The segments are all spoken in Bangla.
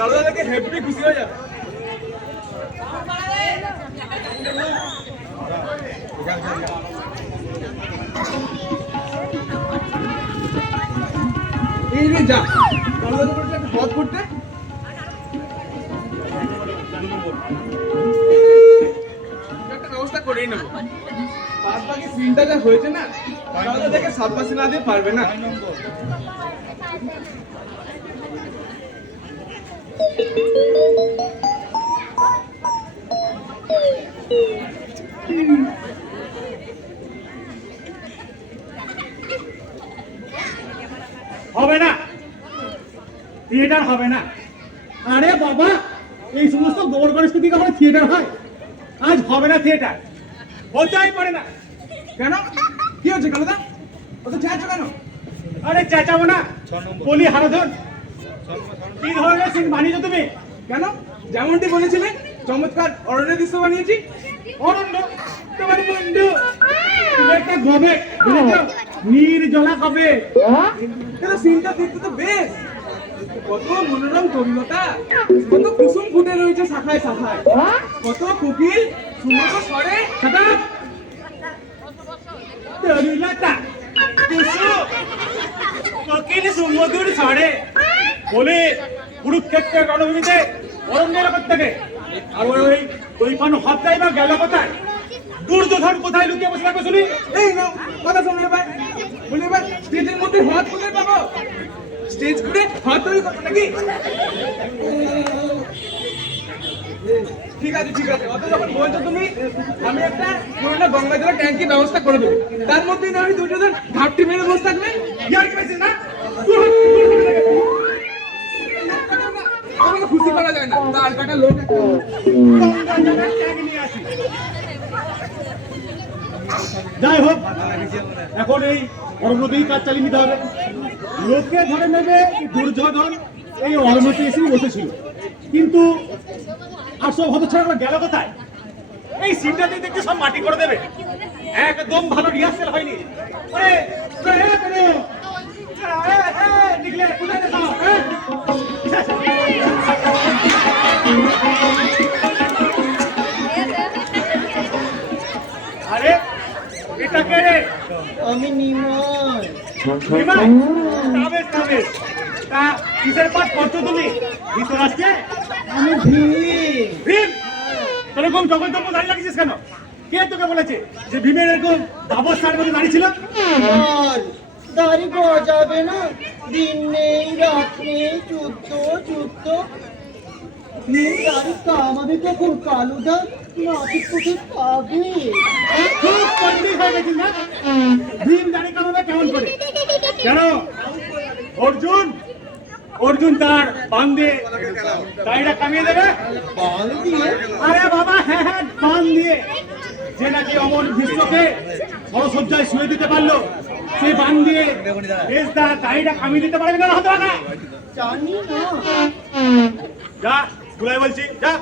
কালুদা দেখে হেভি খুশি হয়ে যাবে। এই রে যা কালুদা তো বলছে একটা পথ করতে। একটা ব্যবস্থা করেই নেবো। বাদ বাকি সিনটা যা হয়েছে না, কালুদা দেখে সাতপাশে না দিয়ে পারবে না। হবে না, থিয়েটার হবে না। আরে বাবা, এই সমস্ত গোবর গণেশ থেকে আমার থিয়েটার হয়? আজ হবে না থিয়েটার, বলতেই পারে না। কেন কি হচ্ছে কালুদা? অত চেঁচাচ্ছ কেন? আরে চেঁচাবো না, বলি হারাধন কি ধরনের সিন বানিয়েছো তুমি? কেন যেমনটি বলেছিলে চমৎকার অরণ্য দৃশ্য বানিয়েছি। অরণ্য তোমার বন্ধু, তুমি একটা গবে নির্জলা কবে। কিন্তু সিনটা দেখতে তো বেশ, কত মনোরম তরুণতা, কত কুসুম ফুটে রয়েছে শাখায় শাখায়, কত কোকিল সুন্দর স্বরে। তরুণতা কুসুম কোকিল সুমধুর স্বরে বলে কুরুক্ষেত্রের রণভূমিতে অরণ্যের ব্যাপার থেকে। আর ওই ওই পানো হত্যাই বা গেল কোথায়? দুর্যোধন কোথায় লুকিয়ে বসে থাকবে শুনি? এই নাও কথা শুনলে ভাই, বলি এবার স্টেজের মধ্যে হাত কোথায় পাবো? স্টেজ করে হাত তৈরি করবো নাকি? ঠিক আছে ঠিক আছে, অত যখন বলছো তুমি, আমি একটা পুরোনো গঙ্গা জলের ট্যাঙ্কির ব্যবস্থা করে দেবো। তার মধ্যেই না হয় দুজন ঘাপটি মেরে বসে থাকবে। ইয়ার কি পেয়েছিস না? আমাকে খুশি করা যায় না, তার কাটা লোক যাই হোক, এখন এই অরণ্যতেই কাজ চালিয়ে নিতে হবে। লোকে ধরে নেবে দুর্যোধন এই অরণ্যতে এসেই বসেছিল, কিন্তু আসল হতচ্ছাড়া গেল কোথায়? এই সিনটাতে দেখতে সব মাটি করে দেবে। একদম ভালো রিহার্সেল হয়নি। আরে এটা কে রে? আমি নিমাই। নিমাই? তাবেশ তাবেশ। তা কিসের পাঠ করছো তুমি? ভিতর আসছে? আমি ভীম। ভীম? এরকম তখন তখন দাঁড়িয়ে লাগিয়েছিস কেন? কে তোকে বলেছে যে ভীমের এরকম অবস্থার মধ্যে দাঁড়িয়ে ছিল? আর দাড়ি গজাবে না, দিন নেই রাত নেই, যুদ্ধ। ভীম দাড়ি কামাবে কখন? কালুদা নাতি কোথায় পাবে? খুব কনফিউজ হয়ে গেছিস না? ভীম দাড়ি কামাবে কেমন করে? কেন অর্জুন তার বান দিয়ে দাড়িটা কামিয়ে দেবে? বাল দিয়ে? আরে বাবা, হ্যাঁ হ্যাঁ, বান দিয়ে। যে নাকি অমর ভীষ্মকে সরসজ্জায় শুয়ে দিতে পারলো, সেই বান দিয়ে বেশ তার দাড়িটা কামিয়ে দিতে পারবে না? হতে পারে না। জানি না। যা গুলাই বলছি, যা।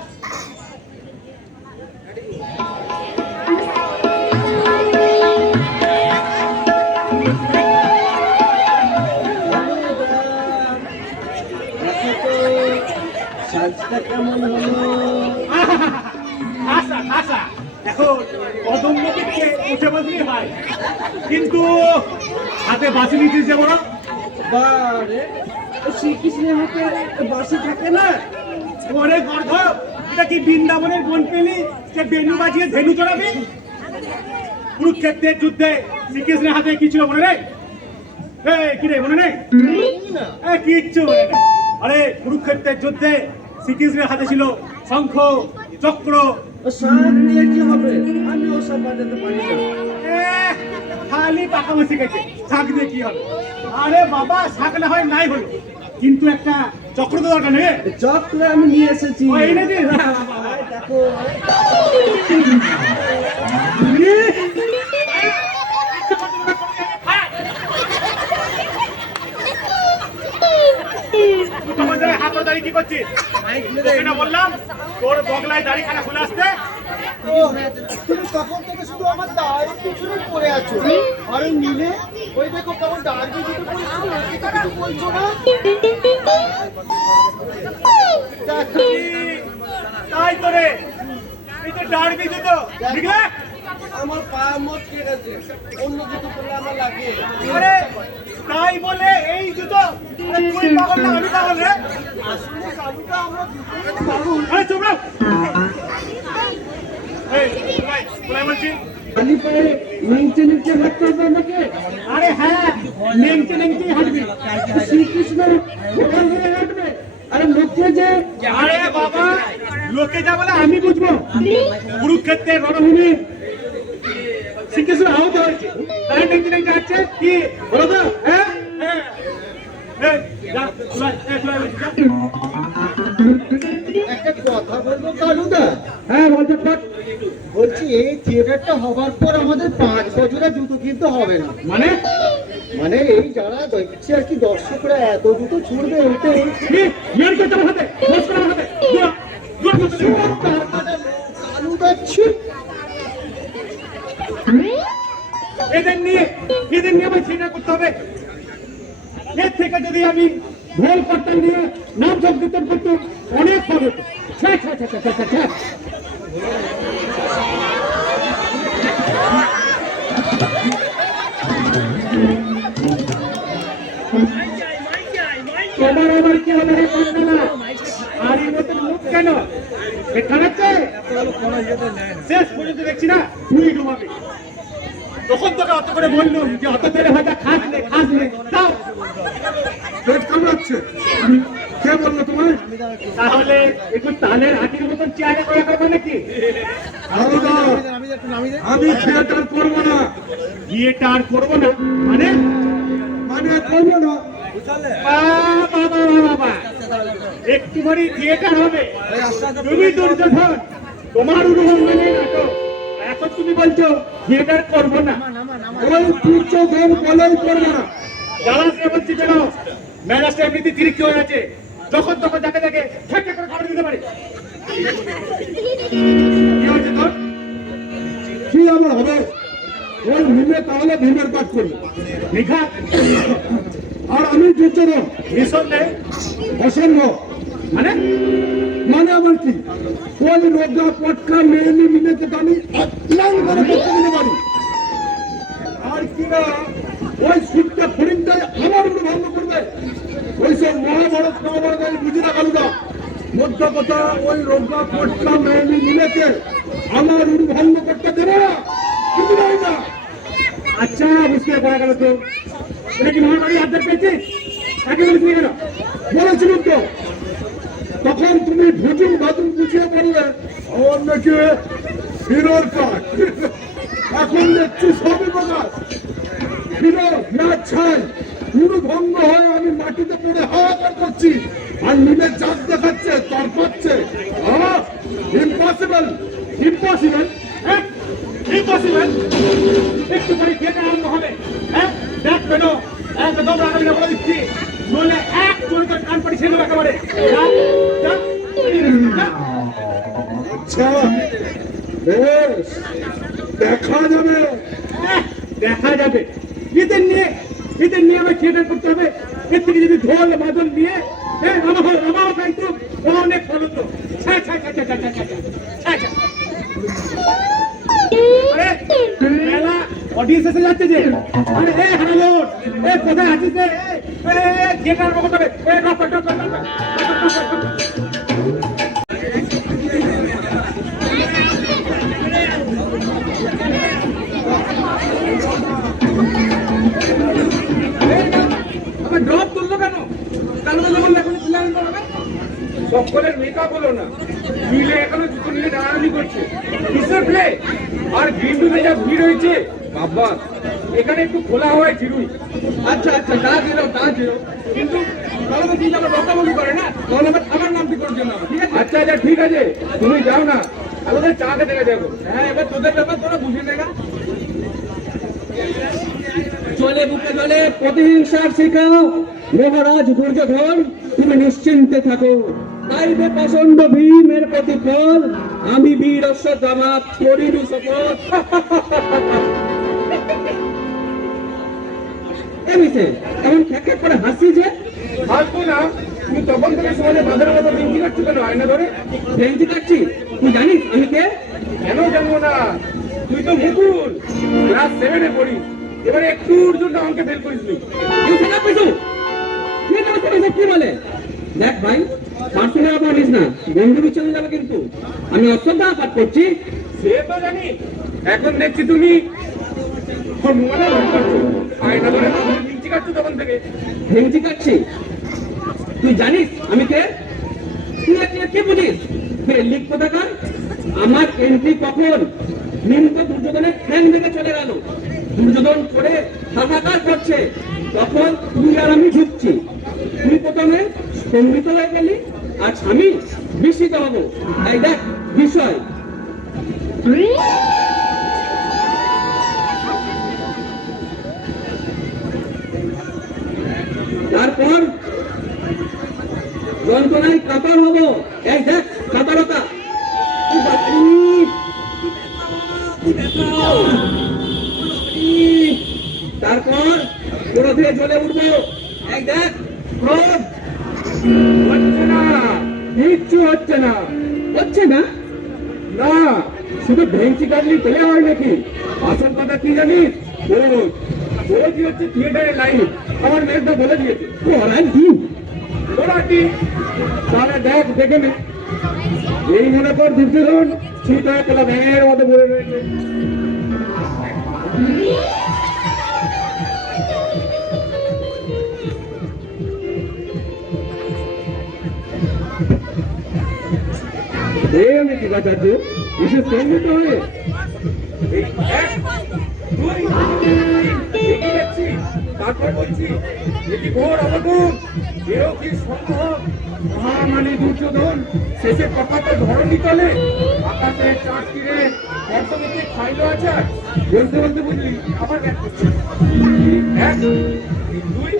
সাজটা কেমন হলো? আশা এখন অদম্য দিকে উঠে বসলেই হয়, কিন্তু হাতে বাসি নিচ্ছিস যে বড়। বারে শ্রীকৃষ্ণের হাতে বাসি থাকে না? ওরে গর্ধ, এটা কি বৃন্দাবনের বন পেলি যে বেনু বাজিয়ে ধেনু চড়াবি? কুরুক্ষেত্রের যুদ্ধে শ্রীকৃষ্ণের হাতে কি ছিল মনে নেই? কি রে মনে নেই? কিচ্ছু মনে নেই। আরে কুরুক্ষেত্রের যুদ্ধে শ্রীকৃষ্ণের হাতে ছিল শঙ্খ চক্র। শাক নিয়ে কি হবে? আমি ওসব বাজাতে পারি না। খালি পাকামো শিখেছে, শাক দিয়ে কি হবে? আরে বাবা, শাক না হয় নাই হলো, কিন্তু একটা চক্র তো দরকার নেই। চক্র আমি নিয়ে এসেছি। এনেছিস? দেখো কি করছিস? বললাম তোর বগলায় দাড়িখানা খুলে আসতে। তুমি তখন থেকে শুধু আমার দাড়ি পিছনে পড়ে আছো। আরে নিলে ওই দেখো কেমন দাড়ি দিতে বলছো, বলছো না? দেখ তাই তো রে, এই তো ডার্বি জুতো, দেখলে? আমার পা মোট কেটেছে, অন্য জুতো পরলে আমার লাগে। আরে তাই বলে এই জুতো? আরে তুই পাগল না আমি পাগল রে? আসলে কালুটা আমরা দুজনেই পাগল। আরে চুপ রাখ। এই কোথায় বলছি? আরে হ্যাঁ, নেংচে নেংচেই হাঁটবি। শ্রীকৃষ্ণ ভগবান বলে হাঁটবে, আরে লোকে যে আরে বাবা, লোকে যা বলে আমি বুঝবো। কুরুক্ষেত্রের রণভূমি শ্রীকৃষ্ণ আহত হয়েছে, তাই নেংচে নেংচে হাঁটছে। কি বলো তো? হ্যাঁ হ্যাঁ। এই, যা, চুলাই, চুলাই বলছি, যা। একটা কথা বলবো কালুদা, হ্যাঁ বলতে পার। বলছি এই থিয়েটারটা হবার পর আমাদের 5 বছরের জুতো কিনতে হবে না। মানে মানে এই যারা দেখছে আর কি দর্শকরা এত জুতো ছুড়বে এটাই কি ইয়ার করতে আমার হাতে, বস করে আমার হাতে, দূর দূর করতে দে। কালুদা ছি। এদের নিয়ে আমার চিন্তা করতে হবে। এর থেকে যদি আমি ঢোল করতাম নিয়ে নাম সংকীর্তন করতাম, অনেক ফল হতো। ছ্যা, ছ্যা, ছ্যা, ছ্যা, ছ্যা, ছ্যা। তোমার আবার কি হবে রে কন্যা? আর এর মধ্যে মুখ কেন খানাচ্ছে? শেষ পর্যন্ত দেখছি না তুই ডুবাবি। তখন তোকে অত করে বললুম যে অত তেলে ভাজা খাস নে দাও। পেট কামড়াচ্ছে, কে বললো তোমায়? তাহলে একটু তালের হাতির মতন চেয়ারে করে করবো নাকি? আলাদা, আমি থিয়েটার করবো না। থিয়েটার করবো না মানে? মানে করবো না। বাবা, একটুখানি থিয়েটার হবে? তুমি দুর্যোধন, তোমার অনুভব নাটক, এখন তুমি বলছো থিয়েটার করবো না? ওই দুর্যোধন বলেই করবো না। জ্বালাসে বলছি কেন? মেজাজটা এমনিতে তিরিক্ষি হয়ে আছে, যখন তখন যাকে দেখে ঠেকে করে খাবার দিতে পারি। কি হয়েছে তোর? কি আমার হবে? ওই ভীমে তাহলে ভীমের পাঠ করি, নিঘা আর আমি দুর্যোধন নিঃসন্দেহে। অসম্ভব। মানে মানে আমার কি? ওই রোগা পটকা মেয়েলি মিলেকে তো আমি অপ্লান করে করতে দিতে পারি। আর কি না ওই সুটটা ফরিংটাই আমার উপরে ভঙ্গ করবে। ওই সব মহাভারত আমি বুঝি না কালুদা। মধ্য কথা ওই রোগা পটকা মেয়েলি মিলেকে আমার উড়ু ভঙ্গ করতে দেবে না, বুঝি না। আচ্ছা, বুঝতে পারা গেল তো। এটা কি মহামারী আবদার পেয়েছিস? তাকে বলেছিলি কেন? বলেছিলাম তো, তখন তুমি ভুজুম ভাজুম বুঝিয়ে বললে আমার নাকি হিরোর কাজ। এখন দেখছি সবই প্রকাশ। হিরো না ছাই পুরো ভঙ্গ হয়ে আমি মাটিতে পড়ে হাহাকার করছি, আর নীলের চাঁদ দেখাচ্ছে তরপাচ্ছে। ইম্পসিবল। ইম্পসিবল? হ্যাঁ, ইম্পসিবল। একটু পরে থিয়েটার আরম্ভ হবে। হ্যাঁ, দেখ কেন একদম রাগাবি না বলে দিচ্ছি, নইলে এক চরিত্রের কান পাটি ছেড়ে দেবো একেবারে। যা, যা, যা। আচ্ছা বেশ, দেখা যাবে। দেখা যাবে। এদের নিয়ে আমার থিয়েটার করতে হবে। এর থেকে যদি ঢোল বাদল নিয়ে আমার কিন্তু অনেক ভালো তো। আরে মেলা অডিয়েন্স এসে যাচ্ছে যে। আরে এ হারালোট, এ কোথায় আছিস রে? থিয়েটার করতে হবে। আমার ড্রপ তুললো কেন? কালুদা যখন এখন প্ল্যান করাবে সকলের মেকআপ হলো না, মিলে এখনো জুতো নিয়ে দাঁড়ানি করছে। কিসের প্লে? আর গ্রিনরুমে যা ভিড় হয়েছে বাবা, এখানে একটু খোলা হওয়ায় চিরুই। আচ্ছা আচ্ছা, তা দিল কিন্তু কালুদা কিন্তু আমার বকাবকি করে না, তাহলে আমার নাম ঠিক করার জন্য। ঠিক আছে, আচ্ছা আচ্ছা ঠিক আছে, তুমি যাও না, কালুদা চা খেতে যাবো। হ্যাঁ, এবার তোদের ব্যাপার তোরা বুঝে দেখা। চলে বুকে চলে প্রতিহিংসার শিখাও মহারাজ দুর্যোধন, তুমি নিশ্চিন্তে থাকো। তাইবে প্রচন্ড ভীমের প্রতিফল, আমি বীর অশ্বত্থামা করিনু শপথ। এমন খ্যাক করে হাসি যে হাসবো না, তুমি তখন থেকে সমাজে বাঁধার মতো ভেঙচি কাটছো কেন আয়না ধরে? ভেঙচি কাটছি? তুই জানিস আমি কে? কেন জানবো না? তুই তো মুকুল, ক্লাস 7-এ পড়িস। এবারে একটুর জন্য আমাকে ফেল করিস নি। তুই সেটা পেছু তুই কেন করে কি বলে? দেখ ভাই, পার্সোনাল ব্যাপার নিস না, বন্ধু বিচ্ছেদ যাবে কিন্তু। আমি অত্যন্ত আপাত করছি। সে তো জানি। এখন দেখছি তুমি হনুমানে ভুল করছো, আয়না ধরে ভেঙচি কাটছো তখন থেকে। ভেঙচি কাটছি? তুই জানিস আমি কে? তুই কি বুঝিস? লিখ কোথাকার? আমার এন্ট্রি কখন নিম্ন দুর্যোধনের ঠ্যাং থেকে চলে গেল, দুর্যোধন করে হাহাকার করছে, তখন তুই আর আমি ঢুকছি। তুই প্রথমে স্তম্ভিত হয়ে গেলি, আর আমি বিস্মিত হব। তাই দেখ বিষয়। তারপর যন্ত্রণায় কাতর হব। এই দেখ কাতরতা। তারপর ক্রোধে জ্বলে উঠবো। এই দেখ ক্রোধ। হচ্ছে না, কিচ্ছু হচ্ছে না। হচ্ছে না? না, শুধু ভেঙচি কাটলি পেলে হয় নাকি? আসল কথা কি জানিস? রোজই হচ্ছে থিয়েটারের লাইন। আমার মেয়েটা বলে দিয়েছে। পড়ার কি? ওরা কি? তাহলে দেখ, দেখে নে। এই মনে কর দুর্যোধন সীতায় তোলা ব্যাঙের মতো বলে রয়েছে। আমি কি বাঁচাচ্ছ? বিশেষ সঙ্গীত হয়ে এই এক, দুই, তিন, এগিয়ে যাচ্ছি। তারপর বলছি, এটি ঘোর অবগুণ, এও কি সম্ভব? মহামানী দুর্যোধন শেষে কথাতে ধরণী তলে আকাশে চাঁদ তীরে বর্তমানে খাইলো আচার। বলতে বলতে বুঝলি আবার ব্যাক করছি। এক, দুই,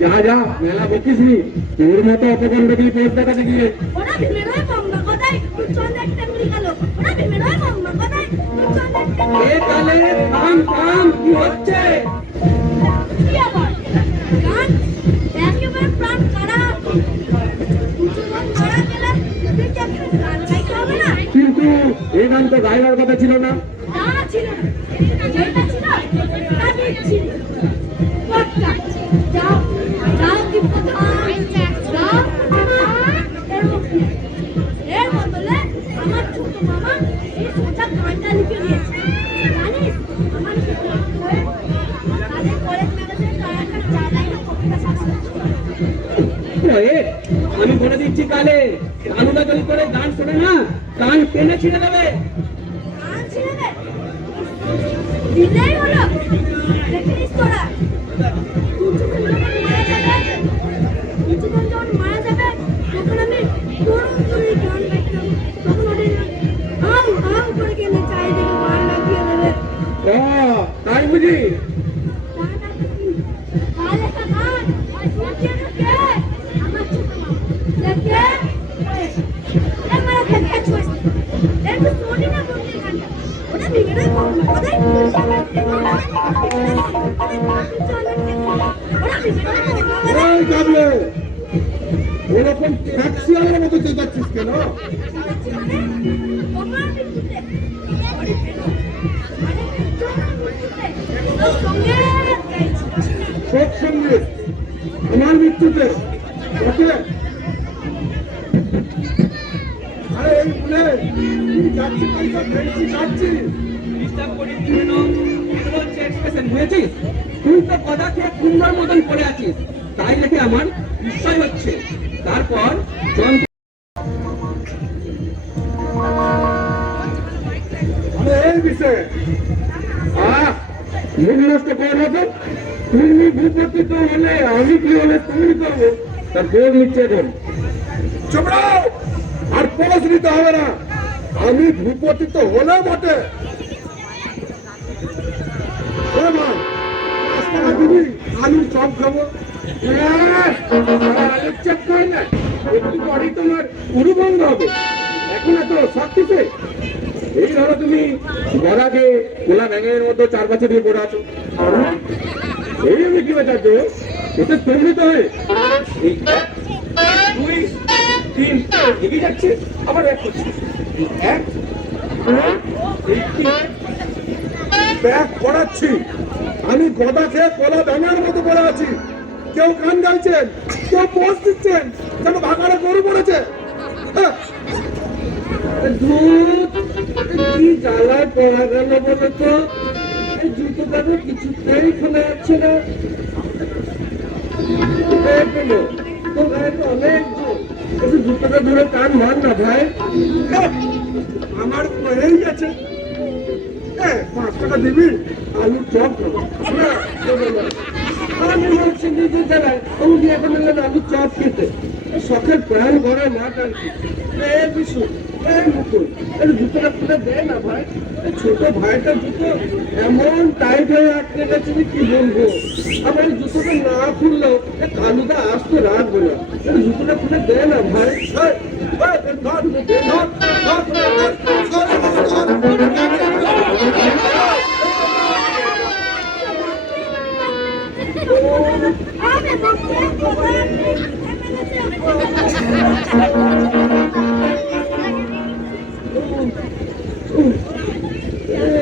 যা যা, মেলা বকিস নি। তোর মতো অপকাণ্ড কি পেট দেখাতে গিয়ে। ওরা ভীমেরই মঙ্গল কথায় উচ্চন একটা মুড়ি গেল। ওরা ভীমেরই মঙ্গল কথায় উচ্চন একটা এ কালে থাম থাম, কি হচ্ছে? কি আবার গান একেবারে প্রাণ খারাপ। উচ্চন মারা গেলে তুই কি একটু গান গাইতে হবে না? কিন্তু এই গান তো গাইবার কথা ছিল না। না ছিল না, যেটা ছিল তা দিচ্ছি। কর্তা যাও যাও কি প্রধান যাও এর বদলে আমার ছোট মামা এই সোজা গানটা লিখে দিয়েছে। জানিস আমার কি করে তাদের কলেজ ম্যাগাজিনে তারা একটা জায়গায় না কবিতা ছাপছে। আমি বলে দিচ্ছি কালে কানুদাগলি করে গান শোনে না, গান টেনে ছিঁড়ে দেবে। গান ছেড়ে দে দিলেই হলো। দেখিস তোরা দুর্যোধন যখন মারা যাবে, দুর্যোধন যখন মারা যাবে তখন আমি তরুণ তরুণী গান গাইতাম। তখন ওদের আউ আউ করে গেলে চারিদিকে গান লাগিয়ে দেবে। তাই বুঝি? তাহলে একটা গান শুনছে না কে? আমার ছোট মা দেখে মারা দেখে ছুঁয়েছে একটু শোনি না বলতে গানটা। ওটা ভিগড়ে ওদের ওই যাবে, ওরকম ট্যাক্সিওয়ালার মতো চেঁচাচ্ছিস কেন? শোক সঙ্গীত আমার মৃত্যুতে ওকে। আরে এই বলে তুই যাচ্ছিস পয়সা ফেলছি যাচ্ছিস। ডিস্টার্ব করি কেন? এটা হচ্ছে এক্সপ্রেশন, বুঝেছিস? তুই তো কথা খেয়ে কুমড়োর মতন পড়ে আছিস, তাই দেখে আমার বিস্ময় হচ্ছে। তারপর এই বিষয়ে মুখ নষ্ট করবো তো? তুমি ভূপতি তো হলে আমি কি হলে তুমি করবো? তার ভোগ নিচ্ছে এখন। চোপড়াও, আর পড়াশ নিতে হবে না। আমি ভূপতি তো হলে বটে। আলুর চপ খাবো। আলুর চপ খাই না, একটু পরেই তোমার উরু বন্ধ হবে। এখন এত সব কিছু এই ধরো তুমি গড়াকে কোলা ব্যাঙের মতো 4 বছর দিয়ে পড়ে আছো, এই আমি কি বাঁচাচ্ছ? এতে তৈরি তো হয় এই 1 2 3 এগিয়ে যাচ্ছে, আবার ব্যাক করছে, 1 এই 3 ব্যাক করাচ্ছি। আমি গদা খেয়ে কলা ব্যাঙের মতো পড়ে আছি, কেউ গান গাইছেন, কেউ পোস্ট দিচ্ছেন, যেন ভাগাড়ে গরু পড়েছে। হ্যাঁ, ধুর, কি জ্বালায় পড়া গেল বলো তো? এই জুতো কাটো কিছুতেই খোলা যাচ্ছে না। এই পেলো, তোর গায়ে তো অনেক জোর, একটু জুতোটা ধরে টান মার না ভাই। আমার হয়েই গেছে। 5 টাকা দিবি? আলু চপ খাবো। না, দেবো না। আমি বলছি নিজে জ্বালায়, আমি এখন এলাম আলু চপ খেতে। শখের প্রাণ গড়ায় না টানছি। বিশু, মুকুল, জুতোটা খুলে দেয় না ভাই। ছোট ভাইটা জুতো এমন টাইট হয়ে আটকে গেছে যে কি বলবো। আমার জুতোটা না খুললেও কালুদা আসতে রাখবে না। জুতোটা খুলে দেয় না ভাই।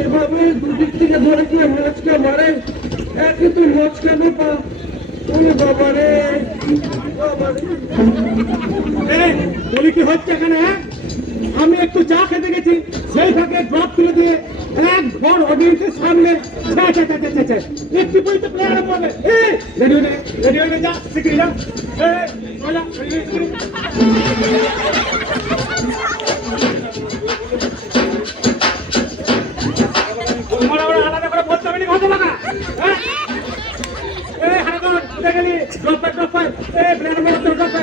এভাবে দুদিক থেকে ধরে কি মচকা মারে, একে তো মচকানো পা। বাবা রে, বলি কি হচ্ছে এখানে? আমি একটু চা খেতে গেছি, সেই ফাঁকে ড্রপ তুলে দিয়ে এক ঘর অডিয়েন্সের সামনে একটু বইতে প্লেয়ার পড়বে। রেডি হয়ে যা, শিখে যা। আলাদা করে বলতে হবে কত টাকা? গেলি ড্রপ প্লেয়ার ড্রপ।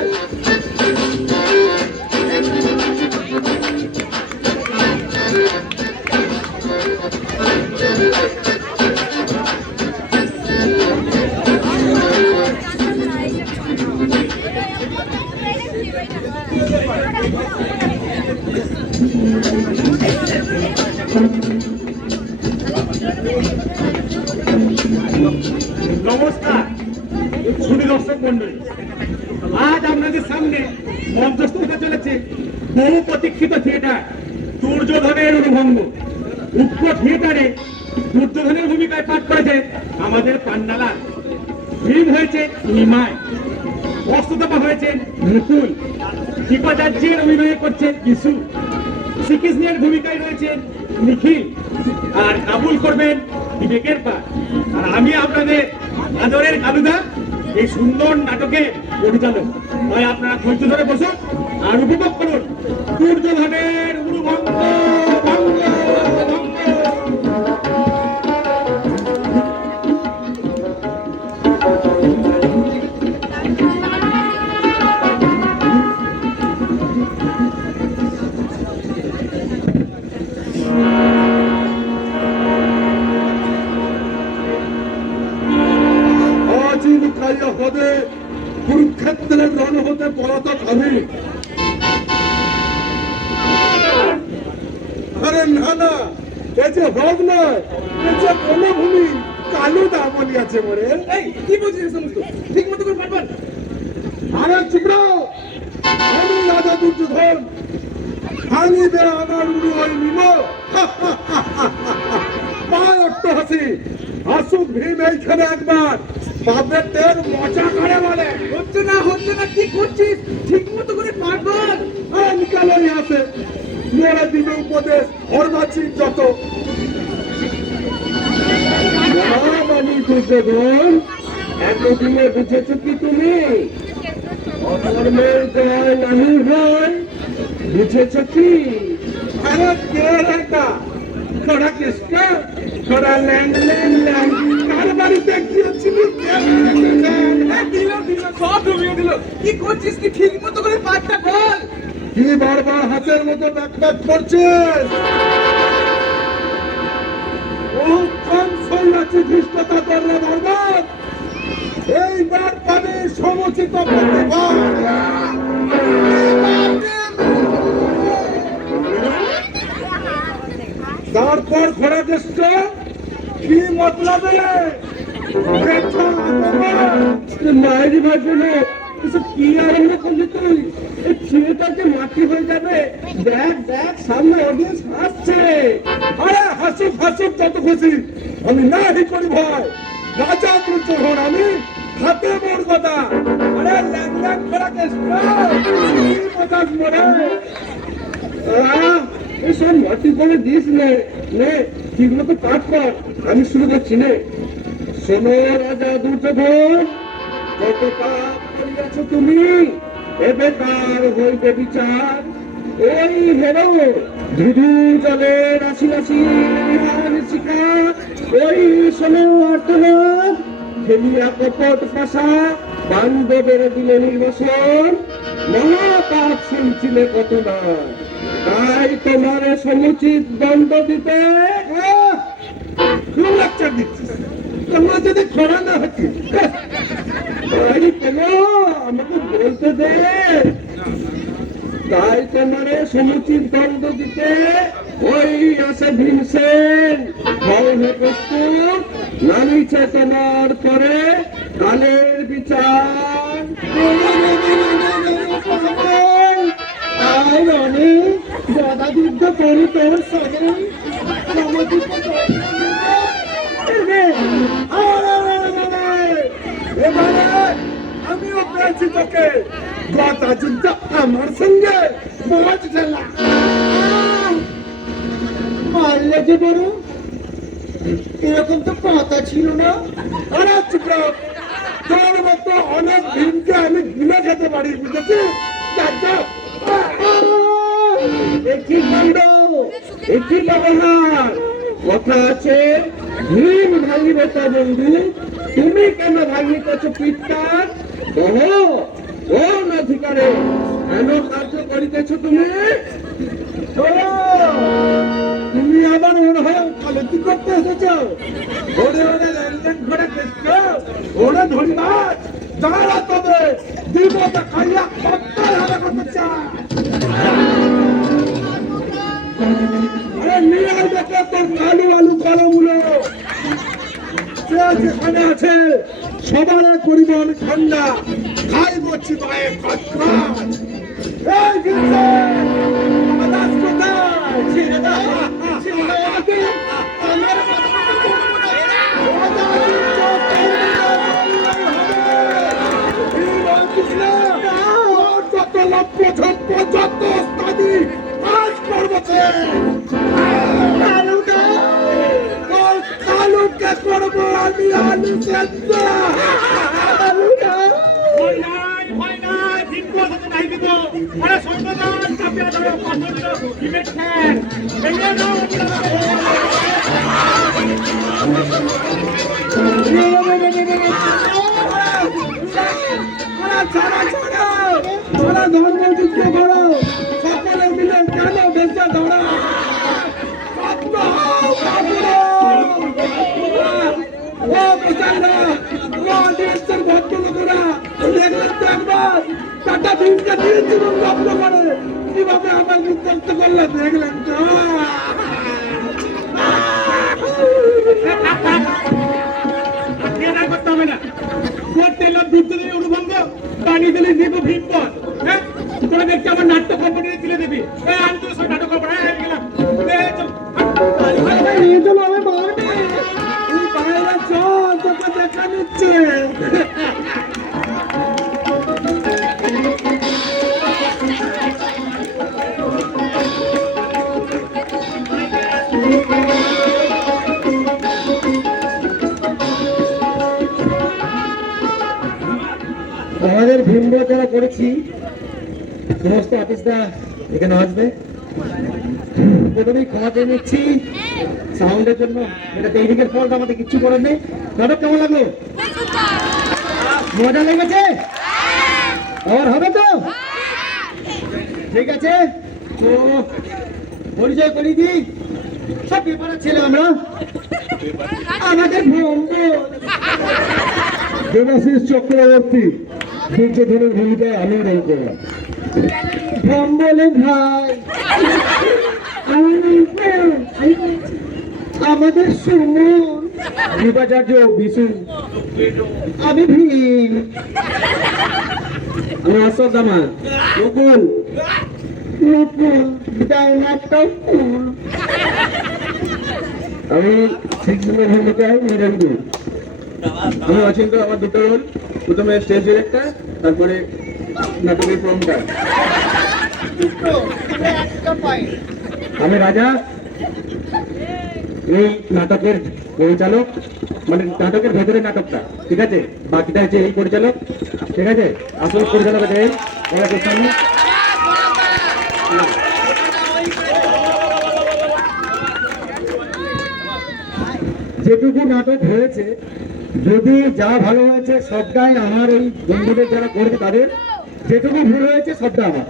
নমস্কার সুধী দর্শক মন্ডলী, আজ আপনাদের সামনে মঞ্চস্থ হতে চলেছে বহু প্রতীক্ষিত থিয়েটার দুর্যোধনের অনুভঙ্গ। উক্ত থিয়েটারে দুর্যোধনের ভূমিকায় পাঠ করেছে আমাদের পান্ডালা, ভীম হয়েছে নিমাই, বস্তুতপা হয়েছেন মুকুল, কৃপাচার্যের অভিনয় করছেন বিশু, শ্রীকৃষ্ণের ভূমিকায় রয়েছেন নিখিল, আর কাবুল করবেন বিবেকের পাঠ। আর আমি আপনাদের আদরের কালুদা, এই সুন্দর নাটকে পরিচালক। তাই আপনারা ধৈর্য ধরে বসুন আর উপভোগ করুন দুর্যোধনের অনুভঙ্গ। পদে কুরুক্ষেত্রের রণ হতে পলাতক আমি। আরে না না, এ যে হক নয়, এ যে বনভূমি। কালুদা বলিয়াছে মরে। এই কি বলছিস সমস্ত? ঠিক মতো করে পারবেন? আরে চিপড়াও, আমি রাজা দুর্যোধন, ভাঙিবে আমার উড়ু ওই নিম। পায় অট্টহাসি, আসুক ভীম এইখানে একবার, বাপের তের মজা করে বলে। হচ্ছে না কি করছিস? ঠিক মতো করে পারবেন? নিকালই আছে, মোরা দিবে উপদেশ, হরবাছি যত। মহামানী দুর্যোধন, এতদিনে বুঝেছ কি তুমি? অধর্মের জয় নাহি হয়, বুঝেছ কি? আরে কে একটা তোরা কৃষ্ণ, তোরা ল্যান্ড ল্যান্ড ল্যান্ড, কার বাড়িতে গিয়েছিলি? দিল সব ডুবিয়ে দিল। কি করছিস? কি ঠিক মতো করে পাঠটা বল। কি বারবার হাতের মতো ব্যাক করছিস? ও কম সৈরাচি ধৃষ্টতা করলে বরবাদ, এইবার পাবে সমুচিত প্রতিবাদ। ঘোড়া কেষ্ট কি মতলব মায়ের ভাজনে এসব কি আরম্ভ করলি তুই? এই ছেলেটাকে মাটি হয়ে যাবে। দেখ দেখ সামনে অডিয়েন্স হাসছে। আরে হাসুক হাসুক যত খুশি, আমি না হি করি ভয়। রাজা দুর্যোধন আমি, হাতে মোর কথা। আরে ল্যাং ল্যাং ঘোড়া কেষ্ট কি মজাক মরে। এসব মাটি করে দিস নে, নে ঠিক মতো পাঠ কর। আমি শুরু করছি নে। শোনো রাজা দুর্যোধন, যত পাপ করিয়াছ তুমি, এবে তার হইবে বিচার। ওই হেরো ধুধু জলে রাশি রাশি শিখা, ওই শোনো অর্থনাথ খেলিয়া কপট পাশা, বান্ধবের দিলে নির্বাসন, মহাপাপ শুনছিলে কত না। তাই তোমার সমুচিত দণ্ড দিতে খুব লেকচার দিচ্ছিস। তোমরা যদি খরা না হচ্ছে তাই কেন আমাকে বলতে দে। তাই তোমার সমুচিত দণ্ড দিতে ওই আসে ভীমসেন। হয়ে প্রস্তুত, নামিছে তোমার পরে কালের বিচার। আয় রনে গদা যুদ্ধ করি তোর সঙ্গে এবারে আমিও পেয়েছি তোকে। গদা যুদ্ধ আমার সঙ্গে মজ ঠেলা। মারলে যে বড়, এরকম তো কথা ছিল না। আরে চুপ কর। তোর মতো অনেক ভীমকে আমি ঘিমে খেতে পারি, বুঝেছিস? একই কাণ্ড, একই ব্যবহার। কথা আছে ভীম ভাঙিবে তো বন্ধু, তুমি কেন ভাঙিতেছ পিতার? ওহো কোন অধিকারে কেন কার্য করিতেছ তুমি? তুমি আবার ওর হয়ে কালতি করতে এসেছ? ওরে ওরে লেনদেন করে কেষ্ট, ওরে ধরিবাজ দাঁড়া, তবে দিব তা খাইয়া কত্তার হবে কত চায়। আরে নিয়ে আয় দেখো তোর কালু আলু কলমগুলো। যেখানে আছে সবার করিব আমি ঠান্ডা, খাই বলছি পায়ে খটখট। এই গিরছে দাস কোথায়? ছেড়ে দাও, ছেড়ে দাও আমাকে। আমার যত লক্ষ ঝপ্প যত স্তাদি আজ করবছে। কালুকে করবো আমি আলু সেদ্ধ। ভয় নাই, ভয় নাই, ভীম কথা নাই দিব। আরে সর্বদান চাপিয়া ধরো পাথর ভীমের ঠ্যাং। এগিয়ে যাও। ধর্ম যুদ্ধ করো, সকলে মিলে কেন বেঁচে ধরা। কিভাবে আমার মুক্ত করলে দেখলেন তো? করতে হবে না, করতে এলাম দুর্যোধনের অনুভঙ্গ, বানিয়ে দিলে দিব ভীমপদ। হ্যাঁ, তোরা দেখছি আমার নাট্য কোম্পানিতে তুলে দিবি। আমি তো সব নাটক কোম্পানি গেলাম। বাইরে চল, তোকে দেখা নিচ্ছে। আমাদের ভীমরা যারা করেছি সমস্ত আর্টিস্টরা এখানে আসবে। প্রথমেই ক্ষমা করে নিচ্ছি সাউন্ডের জন্য, এটা টেকনিক্যাল ফল্ট, আমাদের কিচ্ছু করার নেই। নাটক কেমন লাগলো? মজা লেগেছে? আর হবে তো? ঠিক আছে, তো পরিচয় করিয়ে দিই। সব পেপারের ছেলে আমরা। আমাদের দেবাশিস চক্রবর্তী দুর্যোধনের ভূমিকায় আমি রোল করলাম। ভম্বলে ভাই আমাদের সুমন, কৃপাচার্য বিশু, আমি ভীম, আমি অশ্বত্থামা, মুকুল, নকুল, ডাইনাটাও ফুল। আমি শ্রীকৃষ্ণের ভূমিকায় নিরঞ্জু। আমি অচিন্ত, আমার দুটো রোল, প্রথমে স্টেজ ডিরেক্টর, তারপরে নাটকের প্রমোটার। দুটো, তোমরা একটা পাই। আমি রাজা, এই নাটকের পরিচালক, মানে নাটকের ভেতরে নাটকটা, ঠিক আছে? বাকিটা হচ্ছে এই পরিচালক, ঠিক আছে? আসল পরিচালক আছে এই গোস্বামী। যেটুকু নাটক হয়েছে, যদি যা ভালো হয়েছে সবটাই আমার এই বন্ধুদের যারা করেছে তাদের, যেটুকু ভুল হয়েছে সবটা আমার,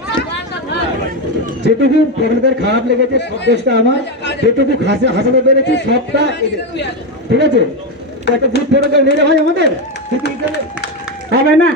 যেটুকু আপনাদের খারাপ লেগেছে সব দোষটা আমার, যেটুকু হাসাতে পেরেছি সবটা এদের। ঠিক আছে? তো একটা গ্রুপ ফটো নেই রে ভাই আমাদের, স্মৃতি হিসেবে। হবে না।